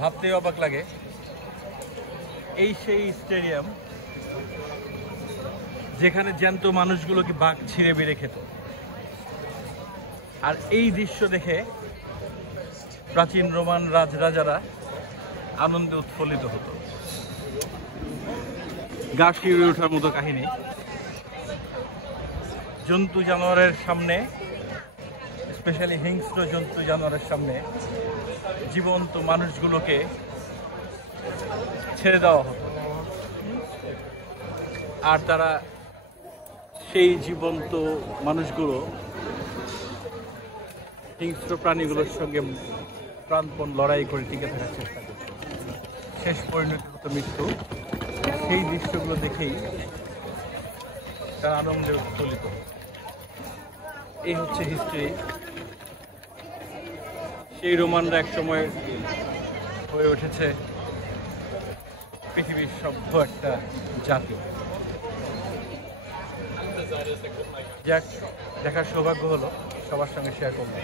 ভাবতে অবাক লাগে, এই সেই স্টেডিয়াম যেখানে জ্যান্ত মানুষগুলোকে বাঘ ছিঁড়ে বেড়ে খেত। আর এই দৃশ্য দেখে প্রাচীন রোমান রাজরাজারা আনন্দে উৎফুল্লিত হতো। গা শিউরে ওঠার মতো কাহিনী। জন্তু জানোয়ারের সামনে, স্পেশালি হিংস্র জন্তু জানোয়ারের সামনে জীবন্ত মানুষগুলোকে ছেড়ে দেওয়া হতো, আর তারা সেই জীবন্ত মানুষগুলো হিংস্র প্রাণীগুলোর সঙ্গে প্রাণপণ লড়াই করে টিকে থাকার চেষ্টা করত। শেষ পরিণতি হতো মৃত্যু। সেই দৃশ্যগুলো দেখেই তারা আনন্দে উৎফুল্লিত। এই হচ্ছে হিস্ট্রি। সেই রোমানরা এক সময় হয়ে উঠেছে পৃথিবীর সভ্য একটা জাতি। যাক, দেখার সৌভাগ্য হলো, সবার সঙ্গে শেয়ার করবো।